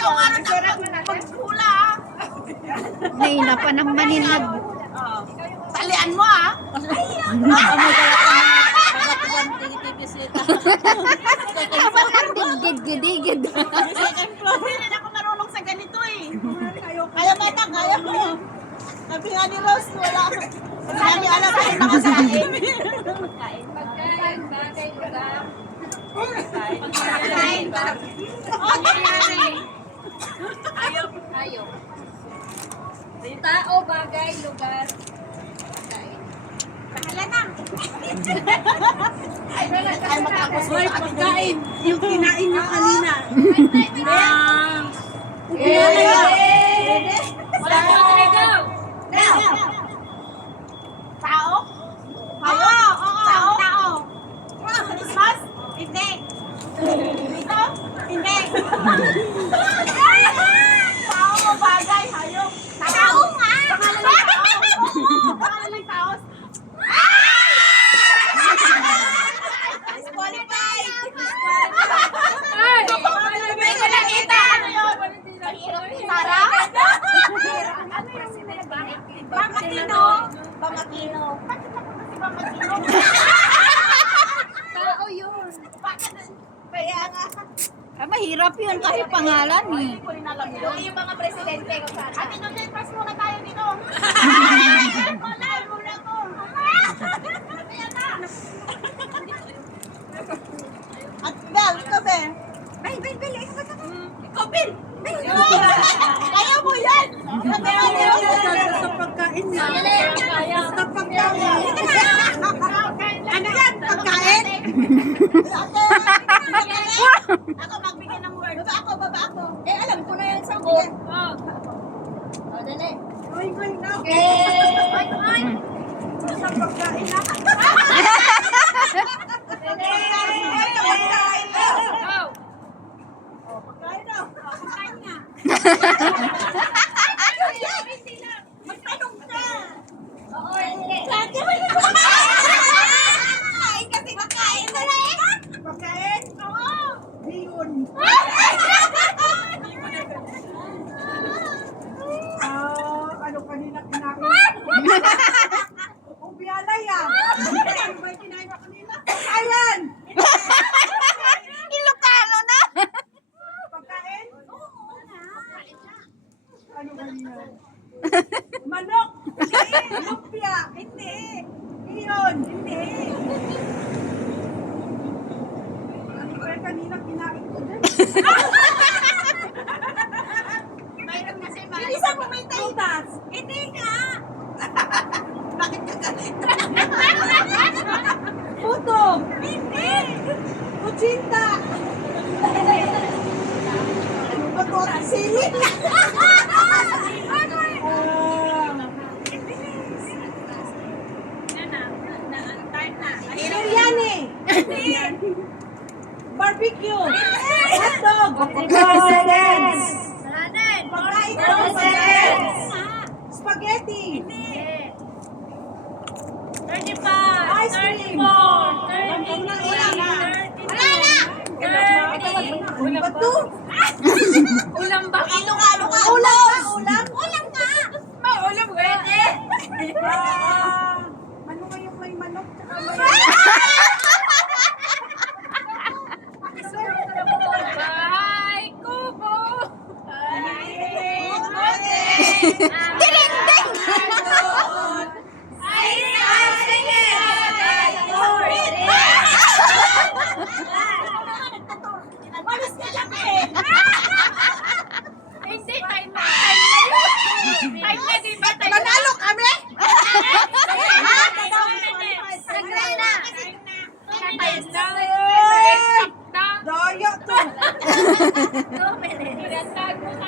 ikaw nga rin ang paghula. Naina pa ng maninag. Talian mo ah. Digid-digid. Hindi rin ako marunong sa ganito eh. Kaya mata, kaya mo. Sabi nga ni Rose, wala. Sabi nga alam ko yung mga sain. Pagkain, bagay, lugar. Pagkain. Hayop. Tao, bagay, lugar. Pagkain. Bahala na. Ay, matapos mo sa atin. Pagkain, yung kinain nyo kanina. Wala ko naligaw. Tao? Hayop? Tao? Tao. Christmas? Hindi. Dito? Hindi. Tao o bagay? Hayop? Tao nga! Pangalan ng tao? Disqualified! Ay! Hindi ko nakita. Ano yun? Sara? Ano yung Pamakino? Pamakino. Bakit ako kasi Pamakino? Tao yun. Bakit? Kaya nga. Mahirap yun kasi pangalan eh. Hindi ko rin alam yun. Yung mga presidente ko sana. Ate Nodel, press muna tayo dito. Wala, muna ko. Kaya na. At Bel, ikaw Bel. Bel, ikaw ba ito? Ikaw Bel. Kaya mo yan. Sa pagkain niya. Sa pagkain. Ano yan? Pagkain? Ako magbigay ng word. Baba ako. Eh, alam ko na yan sa ko. O, dali. Going na. Oy. Sa pagkain na. Pagkain na. Pagkain nga. Magtanong ka. Oo, hindi. Kain kasi pagkain na rin. Pagkain? Oo. Bihon. Ano kanina kinain? Ubialay ah. Ano ba yung kinain mo kanina? Ayan! Ilocano na. Pagkain? Ano kanina? Manok! Hindi! Lumpia! Hindi! Iyon! Hindi! Ano ba yung kanina kinain ko din? Mayroon kasi Bilisan mo may taitas! Hindi nga. Bakit ka galit? Puto! Hindi. Kuchinta! Ano ba to? Sili? Biryani! Barbecue! Hotdog! Presidents! Pagkain ng presidents! Spaghetti! Ice cream! Bato! Ulam ba? Ilocano ka. Ulam ba? Ulam? Ulam nga. Ulam pwede. Ano nga yung may manok? Tsaka may... Bahay kubo. Ding-ding! Malis ka lang eh. Hindi, time na. Time na, di ba? Time na. Manalo kami? Time na. Daya to!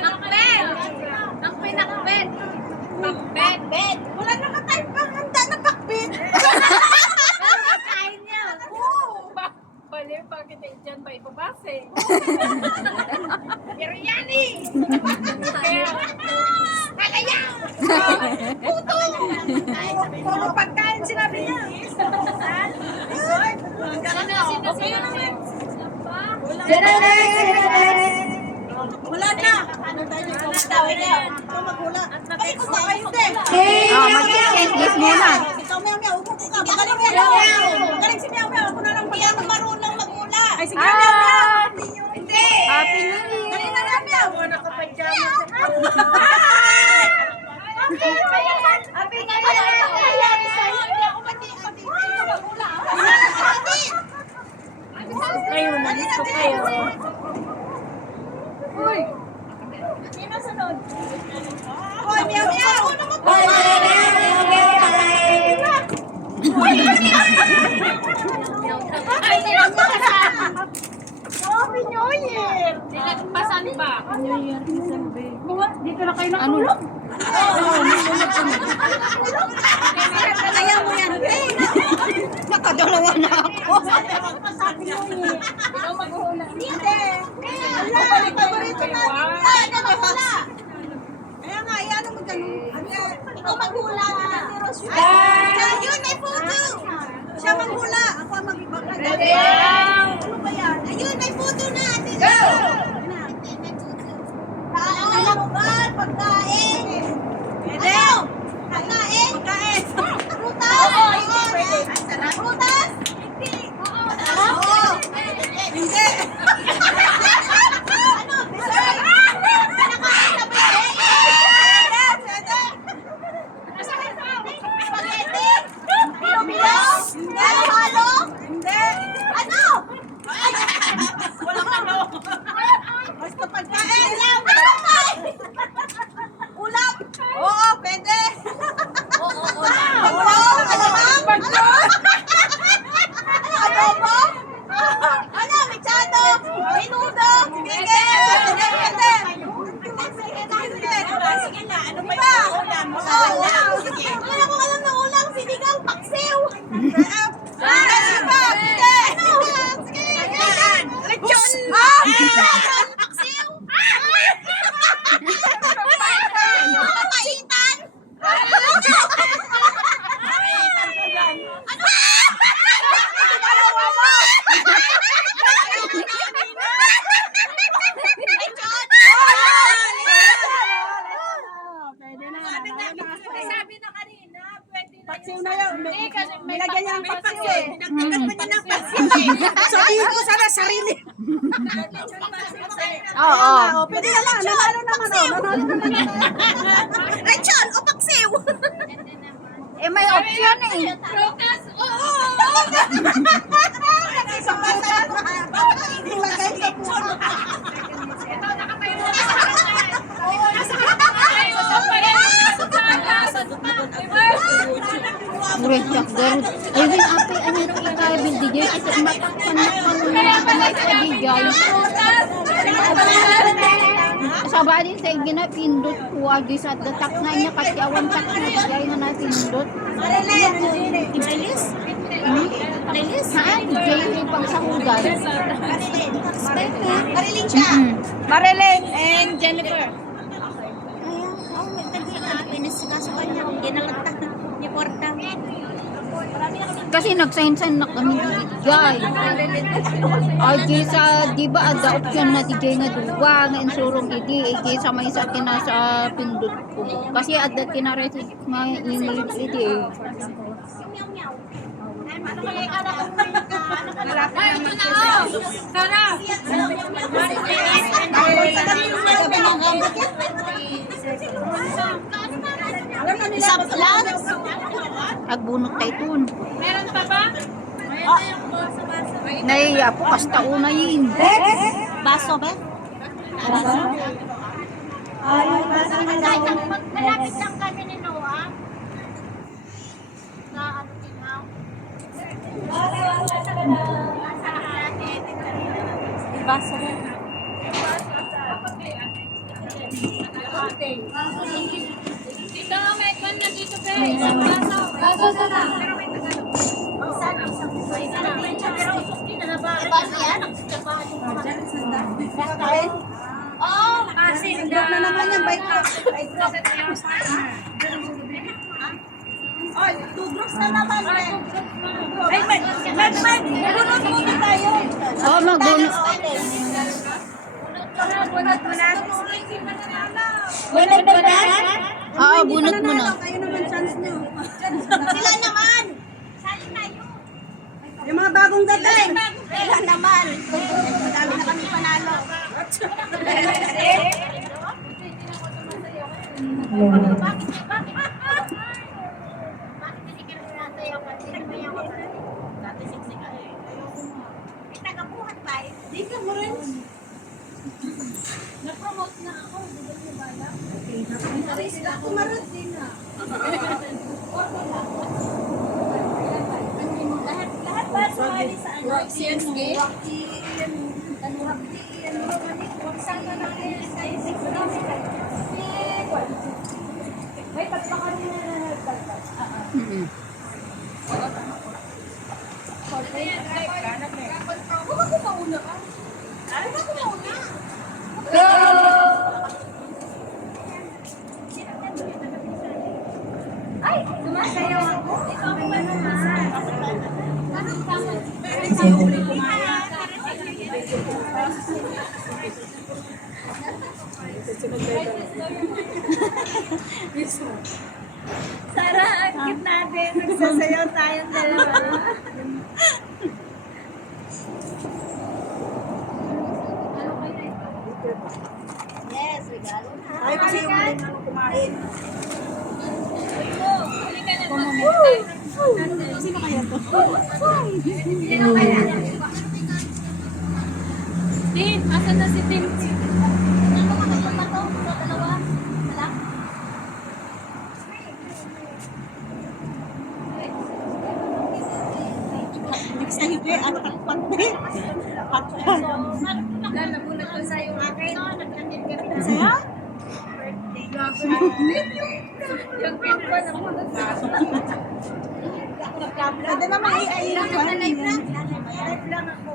Nakbet. Ang pinakbet. Pakbet. Wala na ka tayo pang handa ng kakbit. Kain niya. Bali, bakit eh, dyan ba ibabase? Biryani. Kaya, Kalaya. Puto. Puro pagkain sinabi niya. sinasabi. Wala na! magula. Ay, kumakain din. Oh, mag-kiss muna. Ikaw, Meow Meow, upo ka. Magaling Meow Meow. Magaling si Meow Meow. Ako na lang Hindi ako marunong magmula. Ay, sige, Meow Meow. Hindi. Happy New Year. Dali na, Meow Meow. Happy na yan. Hindi ako magmula. Kayo, nandito kayo. Sino sunod? Hoy, Meow Meow. Happy New Year! Pasan ba? Dito na kayo Ano lang? Kaya mo yan. Nakadalawa na ako. Happy New Year! Ikaw mag-uula. Hindi. Ala, paborito natin. Ay, wala. Kaya nga, ano mo ganun? Ikaw mag-uula. Yun, may photo. Siya maghula. Ako ang mag-ibang. Ano ba yan? Ayun, may photo na. Ate. Go! Ano ba? Pagkain. Ano? Pagkain. Pagkain. Prutas. Prutas. Hindi. Oo. Hindi. Ano? Dessert. Pinakain na ba yan? Pwede. Spaghetti. Bilo-bilo. Halo-halo. Hindi. Ano? Walang ano. Basta pagkain. Ulam. Oo, pwede. Baglo. Alamang. Baglo. Ano, adobo? Ano, mechado? Menudo? Sige. Pwede. Sige na. Ano ba yung ulam? Ulam. Sige. Wala ko alam na ulam. Sinigang paksiw. Sige pa. Pwede. Sige. Lechon. Paksiw. Maitan. Sabi na kanina, pwede na Paksiw na yun. Hindi, kasi may Nilagyan niya ng paksiw eh. Nagdagan pa niya ng paksiw eh. Sabihin ko sana sarili. Oo. Pwede na lang. Nanalo naman. Nanalo naman. Lechon o paksiw? Eh, may option eh. Prutas, oo! Sa pasa. Ilagay sa puso. Ito, nakatayo na sa kanan. Tayo sa pala, sa sala, sa dumaan. Wait, Jack, garot. Ay, wait, ape, ano ito ikabil di dyan? Ito, matakpan sa di dyan. Sabah din sa igina, pindot ko, agi sa datak na niya, kasi awan tak na, dyan na napindot. Ibelis? Ibelis? Saan? Dyan yung pang sahugan. Marilyn siya. Marilyn and Jennifer. Pinasikaso ka niya kung ginalagta ni Porta. Kasi nagsahinsan na kami di dyan. Agi sa, di ba, adaot yan na di dyan nga duwa, nga insurong idi, igi sa may sa kinasa pindot ko. Kasi adat kinaresit nga email idi. Ay, ito na oh! Sana! Isang plan? Agbunot tayo tun. Meron pa ba? Naiya po, kasta una yun. Baso ba? Malapit lang kami ni Noah. Na ano tinaw. Baso ba? Dito, may kwan na dito, be. Isang baso. Baso sana. Oh, kasi Sindot na naman yung bike ko. Ay, 2 groups na naman. Ay, magbunot muna tayo. Oo, magbunot. bunot mo na. Bunot mo na? Oo, bunot mo na. Kayo naman chance nyo. Sila naman. Yung mga bagong dating. Sila naman. Madami na kami panalo. Bakit hindi ka nagsasayaw ka? Hindi nagmayaw ka pa rin. Dati siksik ka eh. Eh, tagabuhat pa eh. Di ka mo rin. Na-promote na ako. Hindi ba niyo bala? Lahat ba sumali sa ano? CSG? Sana na kayo sa economical. May pagpakaroon na nagdagdag. Mm-mm. Ay, sumasayaw ako. Ikaw ba naman? Anong tama? Sara, ang cute natin. Nagsasayaw tayong dalawa. Yes, regalo na. Ay, kasi yung mga ano kumain. Sino kaya to? Sino kaya? Tin, asan na si Tin? Ano ka ba to? Sa dalawa? Wala? Mix na hindi. Ano takpan din? Takpan. Nagulat ko sa yung akin. Naglandin kami na Saya? yung pin ko nagulat sa Pwede naman i-ayun ka. Live lang ako.